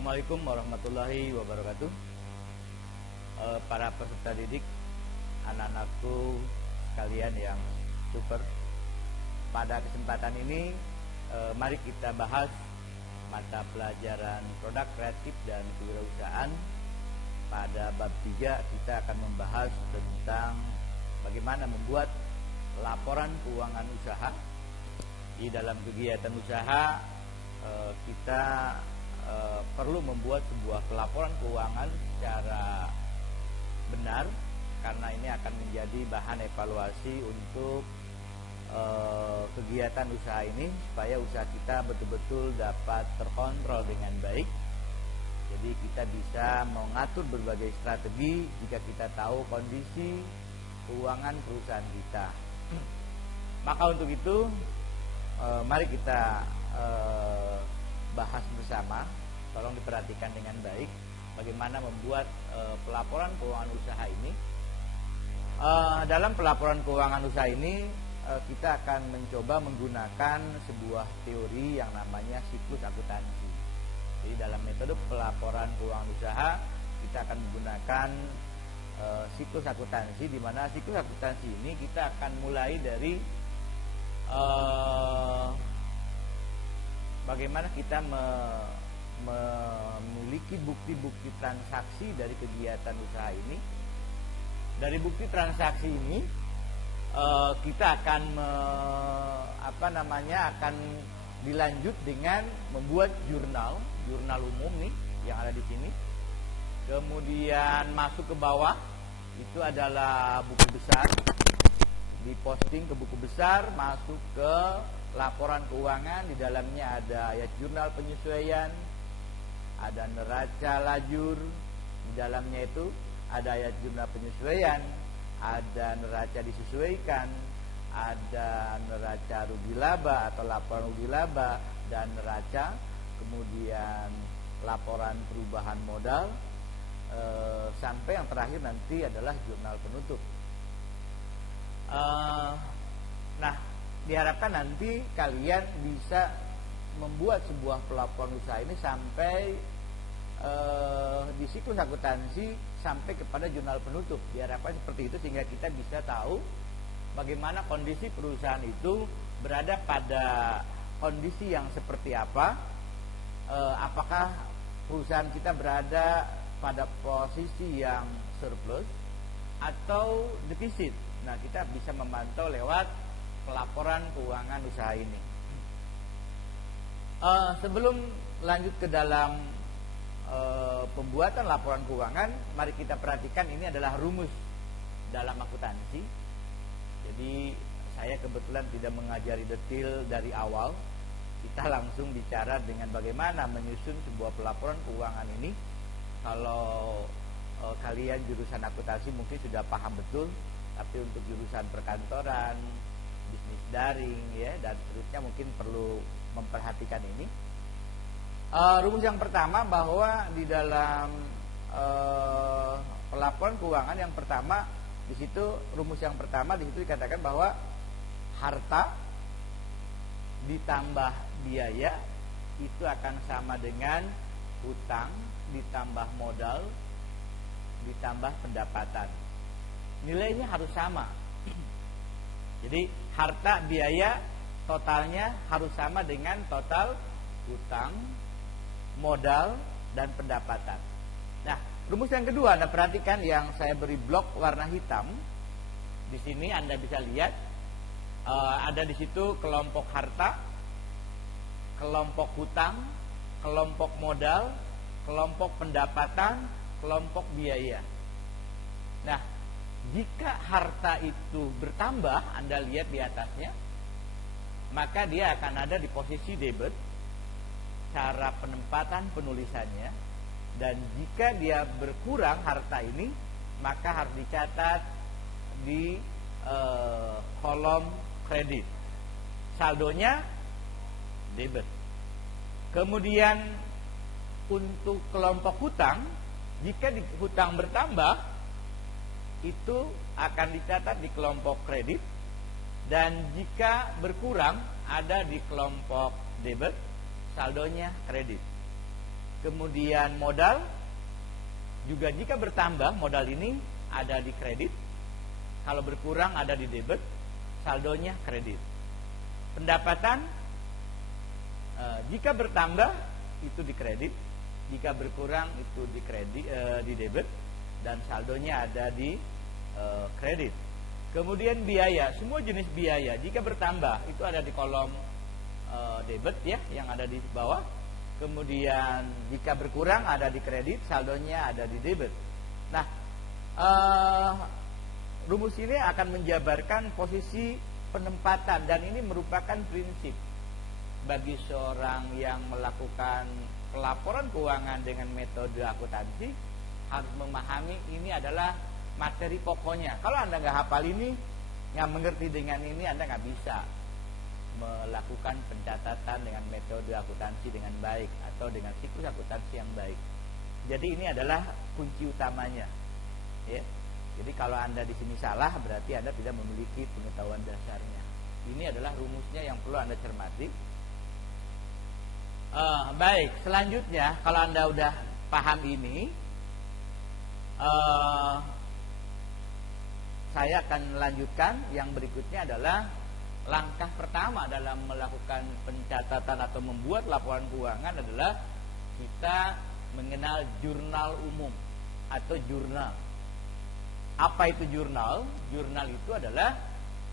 Assalamualaikum warahmatullahi wabarakatuh. Para peserta didik, anak-anakku sekalian yang super. Pada kesempatan ini mari kita bahas mata pelajaran produk kreatif dan kewirausahaan. Pada bab 3 kita akan membahas tentang bagaimana membuat laporan keuangan usaha. Di dalam kegiatan usaha kita perlu membuat sebuah pelaporan keuangan secara benar, karena ini akan menjadi bahan evaluasi untuk kegiatan usaha ini, supaya usaha kita betul-betul dapat terkontrol dengan baik. Jadi kita bisa mengatur berbagai strategi jika kita tahu kondisi keuangan perusahaan kita. Maka untuk itu mari kita bahas bersama. Tolong diperhatikan dengan baik bagaimana membuat pelaporan keuangan usaha ini. Dalam pelaporan keuangan usaha ini kita akan mencoba menggunakan sebuah teori yang namanya siklus akuntansi. Jadi dalam metode pelaporan keuangan usaha kita akan menggunakan siklus akuntansi, di mana siklus akuntansi ini kita akan mulai dari bagaimana kita memiliki bukti-bukti transaksi dari kegiatan usaha ini. Dari bukti transaksi ini kita akan akan dilanjut dengan membuat jurnal umum nih yang ada di sini. Kemudian masuk ke bawah itu adalah buku besar, diposting ke buku besar, masuk ke laporan keuangan. Di dalamnya ada ayat jurnal penyesuaian, ada neraca lajur, di dalamnya itu ada ayat jurnal penyesuaian, ada neraca disesuaikan, ada neraca rugi laba atau laporan rugi laba dan neraca, kemudian laporan perubahan modal, sampai yang terakhir nanti adalah jurnal penutup. Nah, diharapkan nanti kalian bisa membuat sebuah pelaporan usaha ini sampai di siklus akuntansi sampai kepada jurnal penutup. Diharapkan seperti itu sehingga kita bisa tahu bagaimana kondisi perusahaan itu berada pada kondisi yang seperti apa. Apakah perusahaan kita berada pada posisi yang surplus atau defisit. Nah, kita bisa memantau lewat pelaporan keuangan usaha ini. Sebelum lanjut ke dalam pembuatan laporan keuangan, mari kita perhatikan ini adalah rumus dalam akuntansi. Jadi saya kebetulan tidak mengajari detail dari awal. Kita langsung bicara dengan bagaimana menyusun sebuah pelaporan keuangan ini. Kalau kalian jurusan akuntansi mungkin sudah paham betul, tapi untuk jurusan perkantoran, bisnis daring ya dan seterusnya mungkin perlu memperhatikan ini. Rumus yang pertama, bahwa di dalam pelaporan keuangan yang pertama, di situ rumus yang pertama di situ dikatakan bahwa harta ditambah biaya itu akan sama dengan hutang ditambah modal ditambah pendapatan. Nilainya harus sama. Jadi harta biaya totalnya harus sama dengan total hutang, modal, dan pendapatan. Nah, rumus yang kedua, Anda perhatikan yang saya beri blok warna hitam. Di sini Anda bisa lihat ada di situ kelompok harta, kelompok hutang, kelompok modal, kelompok pendapatan, kelompok biaya. Nah, jika harta itu bertambah, Anda lihat di atasnya, maka dia akan ada di posisi debit, cara penempatan penulisannya. Dan jika dia berkurang harta ini, maka harus dicatat di kolom kredit, saldonya debit. Kemudian untuk kelompok hutang, jika hutang bertambah, itu akan dicatat di kelompok kredit, dan jika berkurang ada di kelompok debit, saldonya kredit. Kemudian modal juga jika bertambah modal ini ada di kredit, kalau berkurang ada di debit, saldonya kredit. Pendapatan jika bertambah itu di kredit, jika berkurang itu di kredit, di debit, dan saldonya ada di kredit. Kemudian biaya, semua jenis biaya jika bertambah itu ada di kolom debit ya, yang ada di bawah. Kemudian jika berkurang ada di kredit, saldonya ada di debit. Nah, rumus ini akan menjabarkan posisi penempatan, dan ini merupakan prinsip bagi seorang yang melakukan pelaporan keuangan dengan metode akuntansi. Harus memahami ini adalah materi pokoknya. Kalau Anda nggak hafal ini, nggak mengerti dengan ini, Anda nggak bisa melakukan pencatatan dengan metode akuntansi dengan baik atau dengan siklus akuntansi yang baik. Jadi ini adalah kunci utamanya, ya. Jadi kalau Anda di sini salah, berarti Anda tidak memiliki pengetahuan dasarnya. Ini adalah rumusnya yang perlu Anda cermati. Baik, selanjutnya kalau Anda udah paham ini, saya akan lanjutkan. Yang berikutnya adalah langkah pertama dalam melakukan pencatatan atau membuat laporan keuangan adalah kita mengenal jurnal umum atau jurnal. Apa itu jurnal? Jurnal itu adalah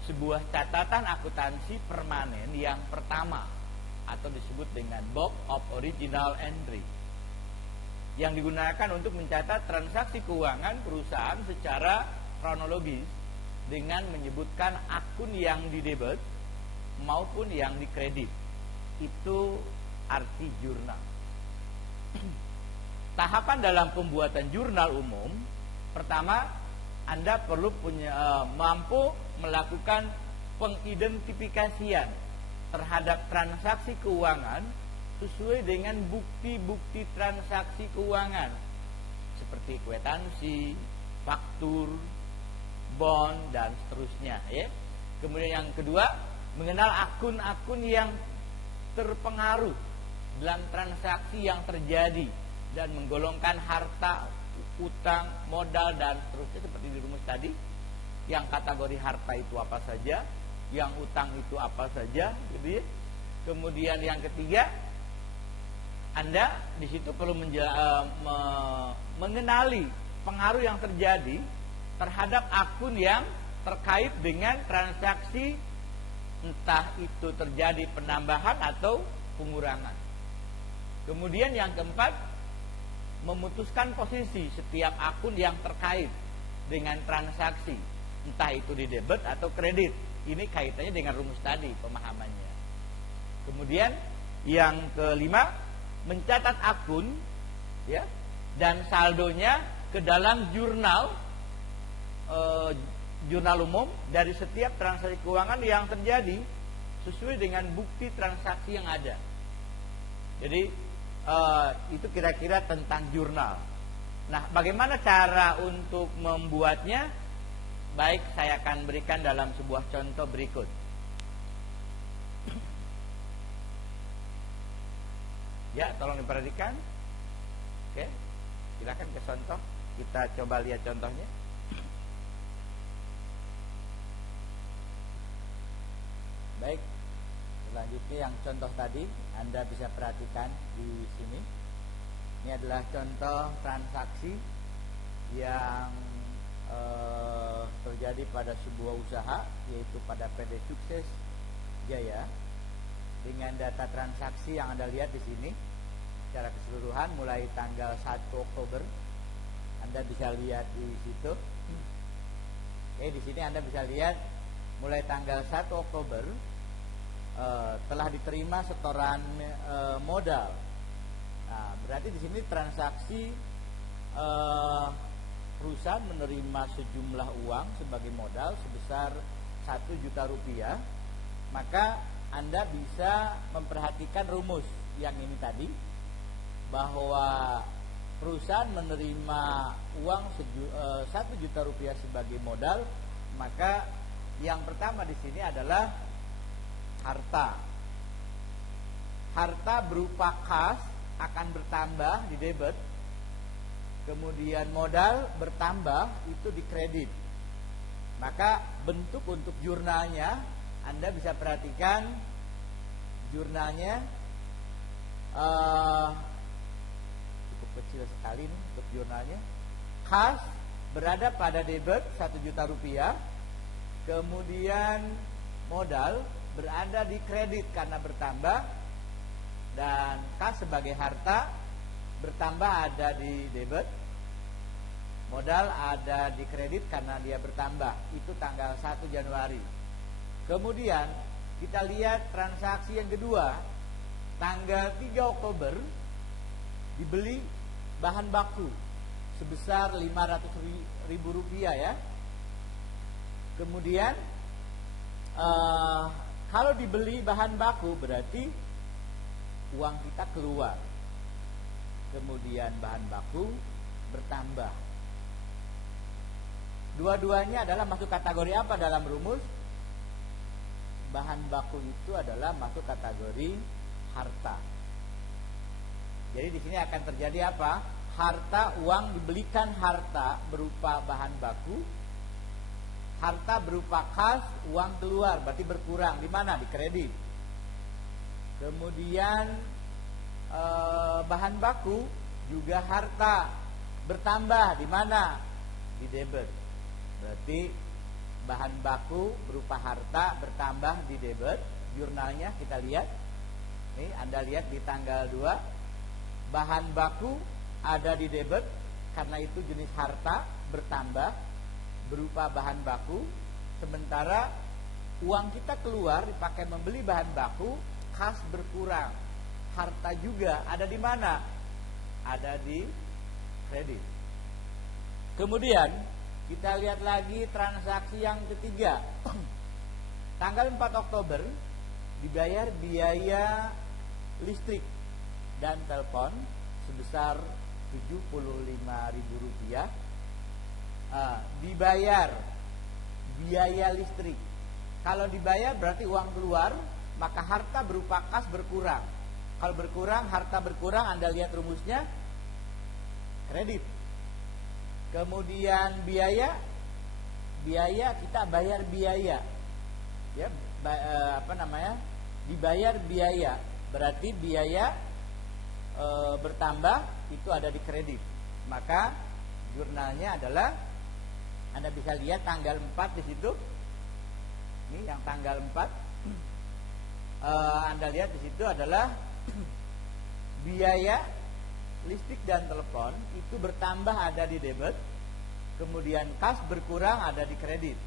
sebuah catatan akuntansi permanen yang pertama, atau disebut dengan book of original entry, yang digunakan untuk mencatat transaksi keuangan perusahaan secara kronologis dengan menyebutkan akun yang di debit maupun yang di kredit. Itu arti jurnal. Tahapan dalam pembuatan jurnal umum, pertama Anda perlu mampu melakukan pengidentifikasian terhadap transaksi keuangan sesuai dengan bukti-bukti transaksi keuangan seperti kwitansi, faktur, bond, dan seterusnya, ya. Kemudian yang kedua, mengenal akun-akun yang terpengaruh dalam transaksi yang terjadi dan menggolongkan harta, utang, modal, dan seterusnya seperti di rumus tadi. Yang kategori harta itu apa saja, yang utang itu apa saja, gitu ya. Kemudian yang ketiga, Anda di situ perlu mengenali pengaruh yang terjadi terhadap akun yang terkait dengan transaksi, entah itu terjadi penambahan atau pengurangan. Kemudian yang keempat, memutuskan posisi setiap akun yang terkait dengan transaksi, entah itu di debit atau kredit. Ini kaitannya dengan rumus tadi pemahamannya. Kemudian yang kelima, mencatat akun, ya, dan saldonya ke dalam jurnal umum dari setiap transaksi keuangan yang terjadi sesuai dengan bukti transaksi yang ada. Jadi itu kira-kira tentang jurnal. Nah, bagaimana cara untuk membuatnya? Baik, saya akan berikan dalam sebuah contoh berikut. Ya, tolong diperhatikan. Oke, silakan ke contoh. Kita coba lihat contohnya. Baik, selanjutnya yang contoh tadi Anda bisa perhatikan di sini. Ini adalah contoh transaksi yang terjadi pada sebuah usaha, yaitu pada PT Sukses Jaya, dengan data transaksi yang Anda lihat di sini secara keseluruhan mulai tanggal 1 Oktober. Anda bisa lihat di situ. Oke, di sini Anda bisa lihat mulai tanggal 1 Oktober telah diterima setoran modal. Nah, berarti di sini transaksi perusahaan menerima sejumlah uang sebagai modal sebesar 1 juta rupiah. Maka Anda bisa memperhatikan rumus yang ini tadi, bahwa perusahaan menerima uang 1 juta rupiah sebagai modal. Maka yang pertama di sini adalah harta. Harta berupa kas akan bertambah di debit, kemudian modal bertambah itu di kredit. Maka bentuk untuk jurnalnya Anda bisa perhatikan, jurnalnya cukup kecil sekali nih untuk jurnalnya. Kas berada pada debit 1 juta rupiah, kemudian modal berada di kredit karena bertambah, dan kas sebagai harta bertambah ada di debit, modal ada di kredit karena dia bertambah. Itu tanggal 1 Januari. Kemudian kita lihat transaksi yang kedua, tanggal 3 Oktober dibeli bahan baku sebesar 500.000 rupiah ya. Kemudian kalau dibeli bahan baku berarti uang kita keluar, kemudian bahan baku bertambah. Dua-duanya adalah masuk kategori apa dalam rumus? Bahan baku itu adalah masuk kategori harta. Jadi di sini akan terjadi apa? Harta, uang dibelikan harta berupa bahan baku, harta berupa kas, uang keluar berarti berkurang. Di mana? Di kredit. Kemudian bahan baku juga harta bertambah. Di mana? Di debit. Berarti bahan baku berupa harta bertambah di debit. Jurnalnya kita lihat. Nih Anda lihat di tanggal 2, bahan baku ada di debit karena itu jenis harta bertambah berupa bahan baku, sementara uang kita keluar dipakai membeli bahan baku, kas berkurang. Harta juga ada di mana? Ada di kredit. Kemudian kita lihat lagi transaksi yang ketiga. Tanggal 4 Oktober dibayar biaya listrik dan telepon sebesar 75.000 rupiah. Dibayar biaya listrik. Kalau dibayar berarti uang keluar, maka harta berupa kas berkurang. Kalau berkurang, harta berkurang, Anda lihat rumusnya, kredit. Kemudian biaya kita bayar biaya, ya, dibayar biaya, berarti biaya bertambah itu ada di kredit. Maka jurnalnya adalah, Anda bisa lihat tanggal 4 di situ. Ini yang tanggal 4. Anda lihat di situ adalah biaya listrik dan telepon itu bertambah ada di debit, kemudian kas berkurang ada di kredit.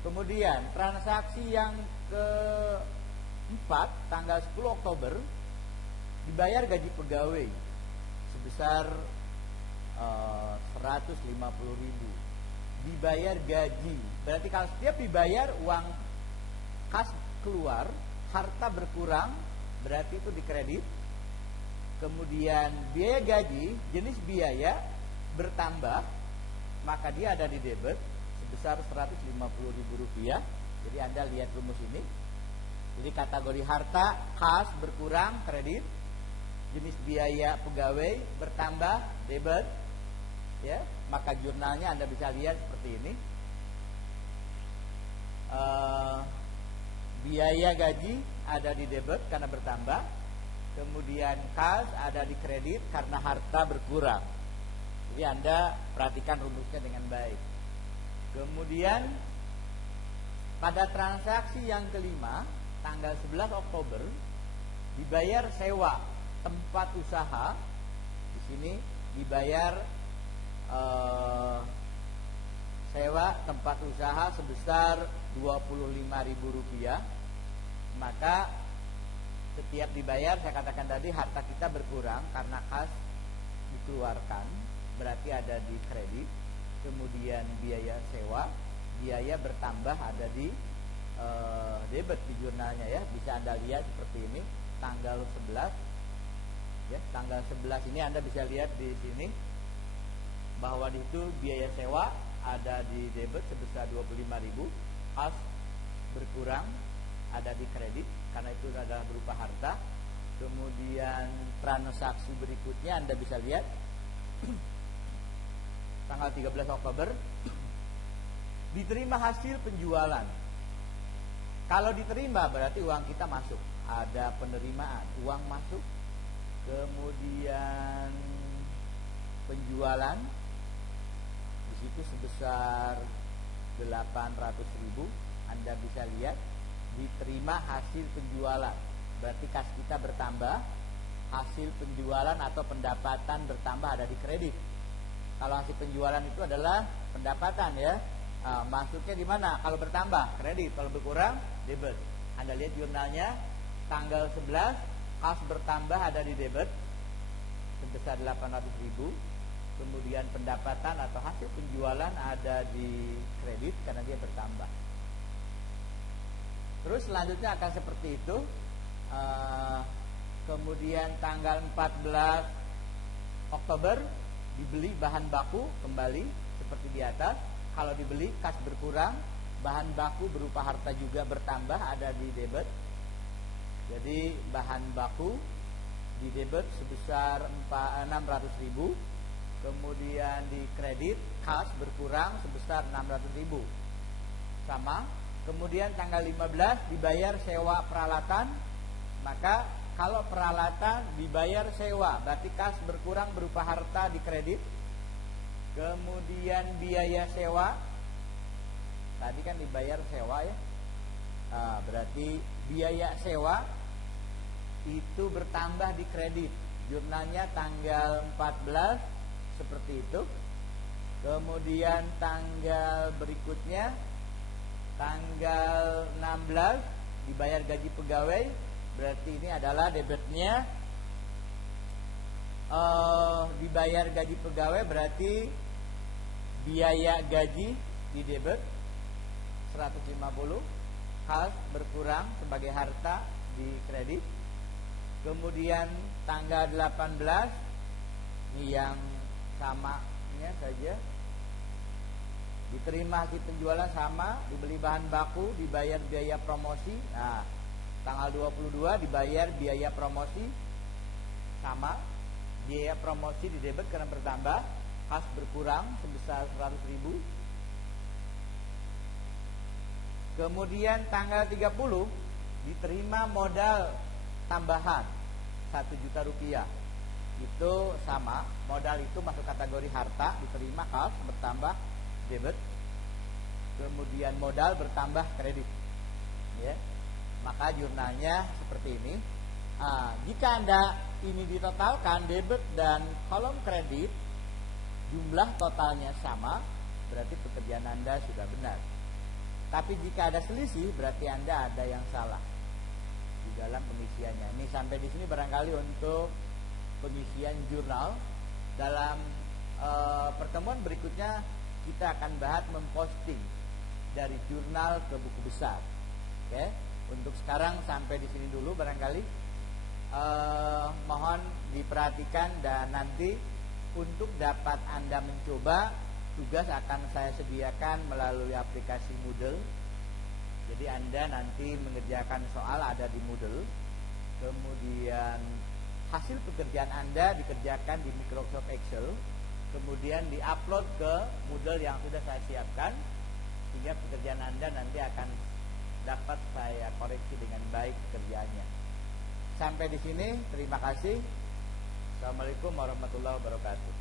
Kemudian transaksi yang keempat tanggal 10 Oktober dibayar gaji pegawai sebesar 150.000. Dibayar gaji, berarti kalau setiap dibayar uang kas keluar, harta berkurang, berarti itu di kredit. Kemudian biaya gaji, jenis biaya bertambah, maka dia ada di debit sebesar 150.000 rupiah. Jadi Anda lihat rumus ini. Jadi kategori harta, kas berkurang, kredit. Jenis biaya pegawai bertambah, debit. Ya, maka jurnalnya Anda bisa lihat seperti ini. Biaya gaji ada di debit karena bertambah, kemudian kas ada di kredit karena harta berkurang. Jadi Anda perhatikan rumusnya dengan baik. Kemudian pada transaksi yang kelima tanggal 11 Oktober dibayar sewa tempat usaha. Di sini dibayar sewa tempat usaha sebesar 25.000 rupiah. Maka setiap dibayar, saya katakan tadi, harta kita berkurang karena kas dikeluarkan, berarti ada di kredit. Kemudian biaya sewa, biaya bertambah ada di debit di jurnalnya ya. Bisa Anda lihat seperti ini tanggal 11 ya, tanggal 11 ini Anda bisa lihat di sini bahwa di situ biaya sewa ada di debit sebesar 25.000, kas berkurang ada di kredit karena itu adalah berupa harta. Kemudian transaksi berikutnya Anda bisa lihat tanggal 13 Oktober diterima hasil penjualan. Kalau diterima berarti uang kita masuk, ada penerimaan, uang masuk. Kemudian penjualan di situ sebesar 800.000. Anda bisa lihat diterima hasil penjualan. Berarti kas kita bertambah, hasil penjualan atau pendapatan bertambah ada di kredit. Kalau hasil penjualan itu adalah pendapatan ya, masuknya di mana? Kalau bertambah kredit, kalau berkurang debit. Anda lihat jurnalnya tanggal 11 kas bertambah ada di debit sebesar 800.000. Kemudian pendapatan atau hasil penjualan ada di kredit karena dia bertambah. Terus selanjutnya akan seperti itu. Kemudian tanggal 14 Oktober dibeli bahan baku kembali seperti di atas. Kalau dibeli kas berkurang, bahan baku berupa harta juga bertambah ada di debit. Jadi bahan baku di debit sebesar 600.000. Kemudian di kredit kas berkurang sebesar 600.000. Sama. Kemudian tanggal 15 dibayar sewa peralatan. Maka kalau peralatan dibayar sewa, berarti kas berkurang berupa harta di kredit. Kemudian biaya sewa, tadi kan dibayar sewa ya. Berarti biaya sewa itu bertambah di kredit. Jurnalnya tanggal 14 seperti itu. Kemudian tanggal berikutnya tanggal 16 dibayar gaji pegawai. Berarti ini adalah debitnya. Dibayar gaji pegawai berarti biaya gaji di debit 150, kas berkurang sebagai harta di kredit. Kemudian tanggal 18 ini yang samanya saja, diterima hasil penjualan sama, dibeli bahan baku, dibayar biaya promosi. Nah, tanggal 22 dibayar biaya promosi sama, biaya promosi di debit karena bertambah, kas berkurang sebesar 100.000. Kemudian tanggal 30 diterima modal tambahan 1 juta rupiah. Itu sama, modal itu masuk kategori harta, diterima kas bertambah debit. Kemudian modal bertambah kredit ya. Maka jurnalnya seperti ini. Jika Anda ini ditotalkan debit dan kolom kredit, jumlah totalnya sama, berarti pekerjaan Anda sudah benar. Tapi jika ada selisih, berarti Anda ada yang salah di dalam pengisiannya. Ini sampai di sini barangkali untuk pengisian jurnal. Dalam pertemuan berikutnya kita akan bahas memposting dari jurnal ke buku besar. Oke. Untuk sekarang sampai di sini dulu barangkali. Mohon diperhatikan dan nanti untuk dapat Anda mencoba, tugas akan saya sediakan melalui aplikasi Moodle. Jadi Anda nanti mengerjakan soal ada di Moodle. Kemudian hasil pekerjaan Anda dikerjakan di Microsoft Excel. Kemudian diupload ke Moodle yang sudah saya siapkan, sehingga pekerjaan Anda nanti akan dapat saya koreksi dengan baik pekerjaannya. Sampai di sini, terima kasih. Assalamualaikum warahmatullahi wabarakatuh.